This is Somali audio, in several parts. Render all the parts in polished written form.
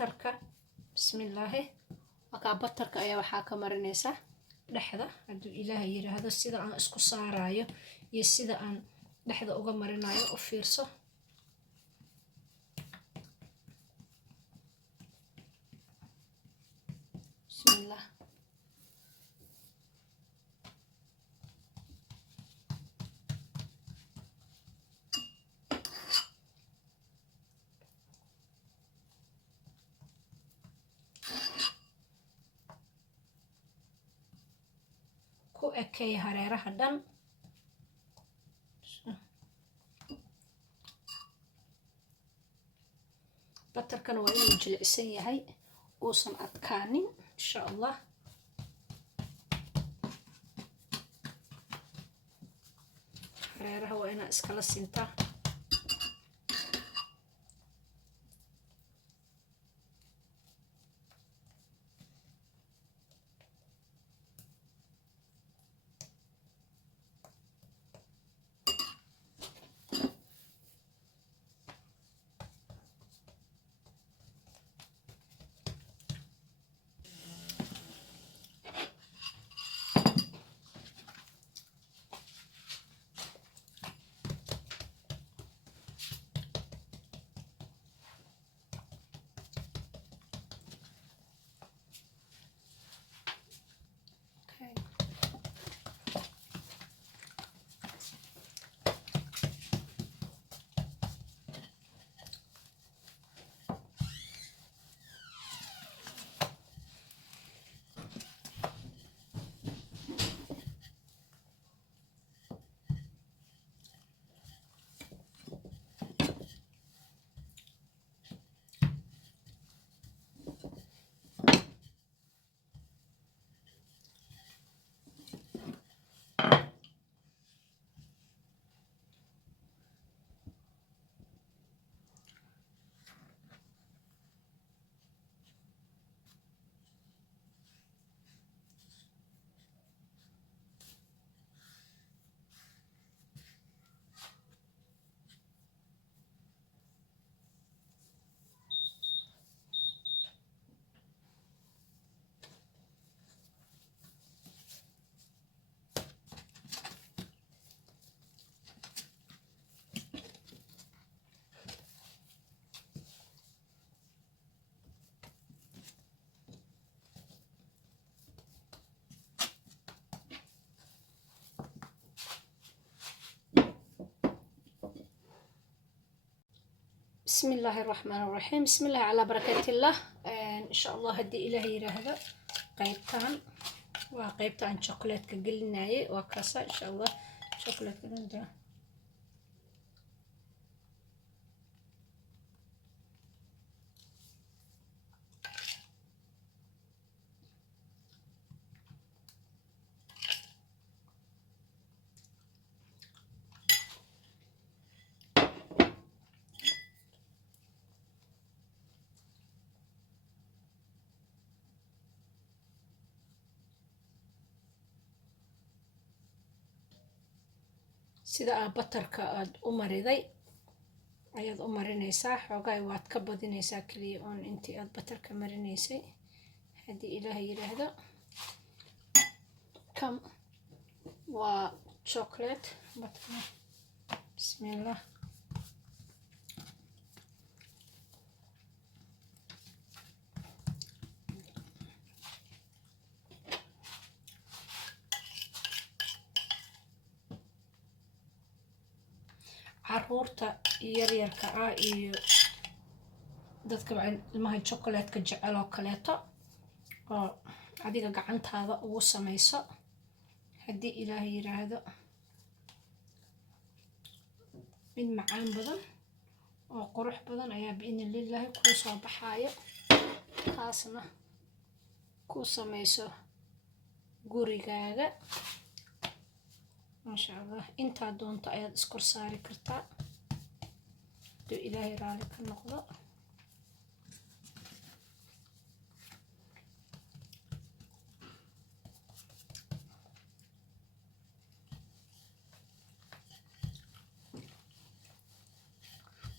بطركة. بسم الله. وكا بطركة أيا waxaa ka marinaysa dhexda haduu Ilaahay yiraahdo sida aan isku saarayo iyo sida aan dhexda uga marinayo u fiirso. Bismillah. ku ekay hareeraha dhan batarkan waa inuu jilicsan yahay uusan adkaanin insha Allah. hareeraha waa inaa iskala sintaa. بسم الله الرحمن الرحيم. بسم الله على بركة الله. إن شاء الله هدي إلهي يراهدا قيبتان وقيبتان شوكولات كقلناي وكاسة إن شاء الله شوكولات كقلنا sida aad batarka aad u mariday ayaad u marinaysaa xoogay waad ka badinaysaa kaliya oon intii aad batarka marinaysay hadii Ilaahay yiraahdo. kam waa chocolate batar. Bismillah. caruurta yaryarka ah iyo dadka ilmaha chocolate ka jecel oo kaleeto oo adiga gacantaada ugu samayso hadii Ilaahay yiraahdo mid macaan badan oo qurux badan ayaa biidhnillaahi ku soo baxayo. taasna ku samayso gurigaaga ما شاء الله. انت دونت اياد اسكر ساري كرتا دو الهي رالك النقضة.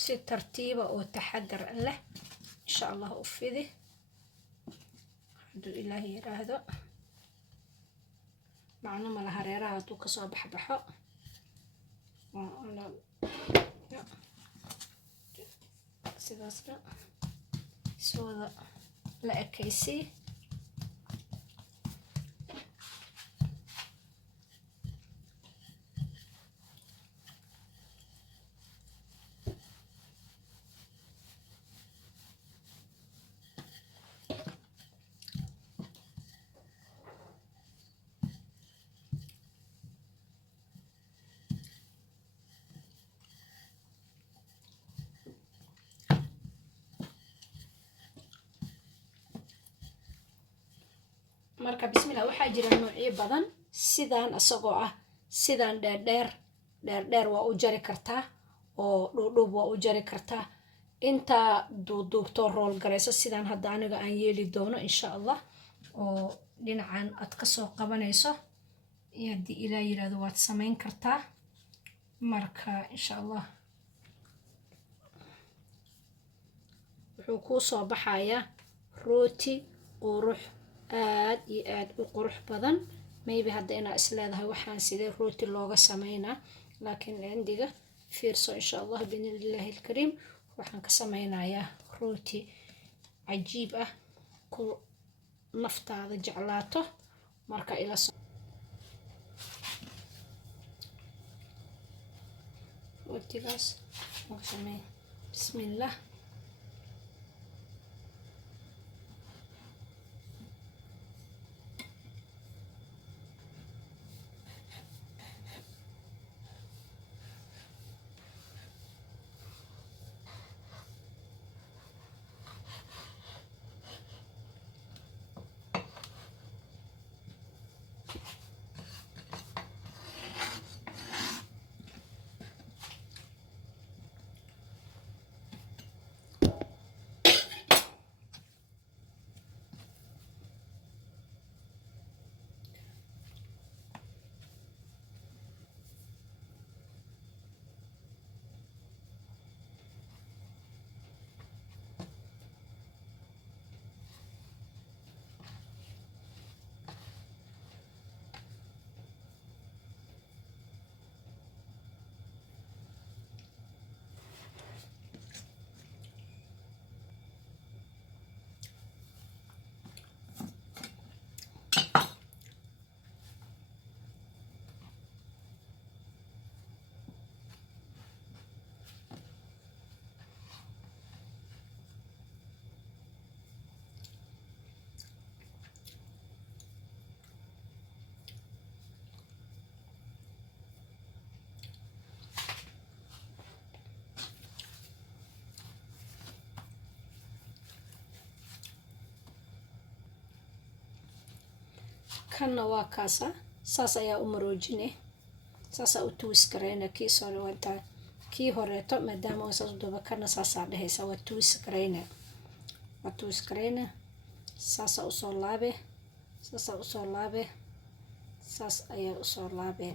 si tartiiba oo taxadar leh insha allah u fidi hadduu ilaahay yiraahdo. macno mala hareeraha hadduu kasoo baxbaxo sidaasna iswada la ekaysii. marka bismillah waxaa jira noocyo badan sidaan asagoo ah sidaan dheerdheer waa u jari kartaa oo dhuudhuub waa u jari kartaa. intaa duuduubtoo rool garayso sidaan hadda aniga aan yeeli doono insha allah oo dhinacan aad kasoo qabanayso iyo haddii ilaa yiraahdo waad samayn kartaa. marka insha allah wuxuu kuu soo baxayaa rooti qurux aad iyo aad u qurux badan. maybe hadda inaa isleedahay waxaan sidee rooti looga sameynaa, laakiin cindiga fiirso insha allah biidnillaahi alkariim waxaan ka sameynayaa rooti cajiib ah ku naftaada jeclaato. marka ila rootigaas samey bismillah. kanna waa kaasa saas ayaa u maroojine saasaa u tuwis garayna kii soo dhawaantaa kii horeeto maadaama saas u duba kana saasaa dhehaysa waa tuwis garayna saasaa usoo laabe saas ayaa usoo laabe.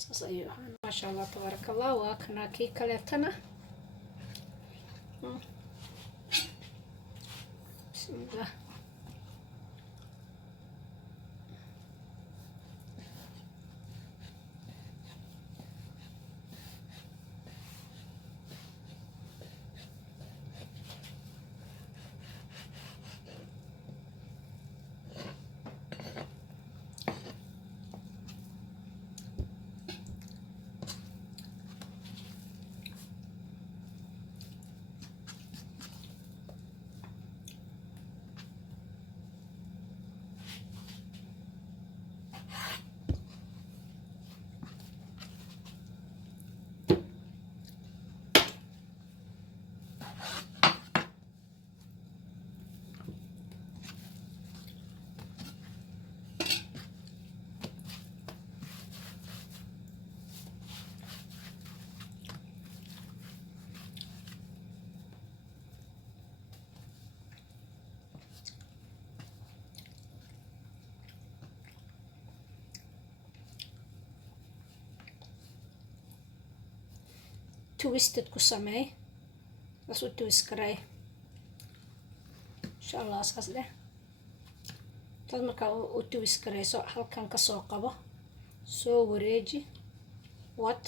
saas ayuu ahaan maasha allah tabaaraka allah. waa kanaa kii kaleetana bismillah. twisted ku sameey saas u twist garay insha allah saas dheh tad markaa u twist garayso halkan kasoo qabo soo wareeji wat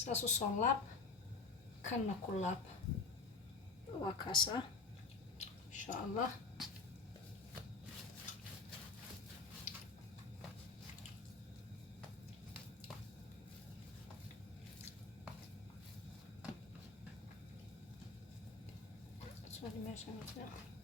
saas u soo laab kanna ku laab waa kaasa insha allah meeshaan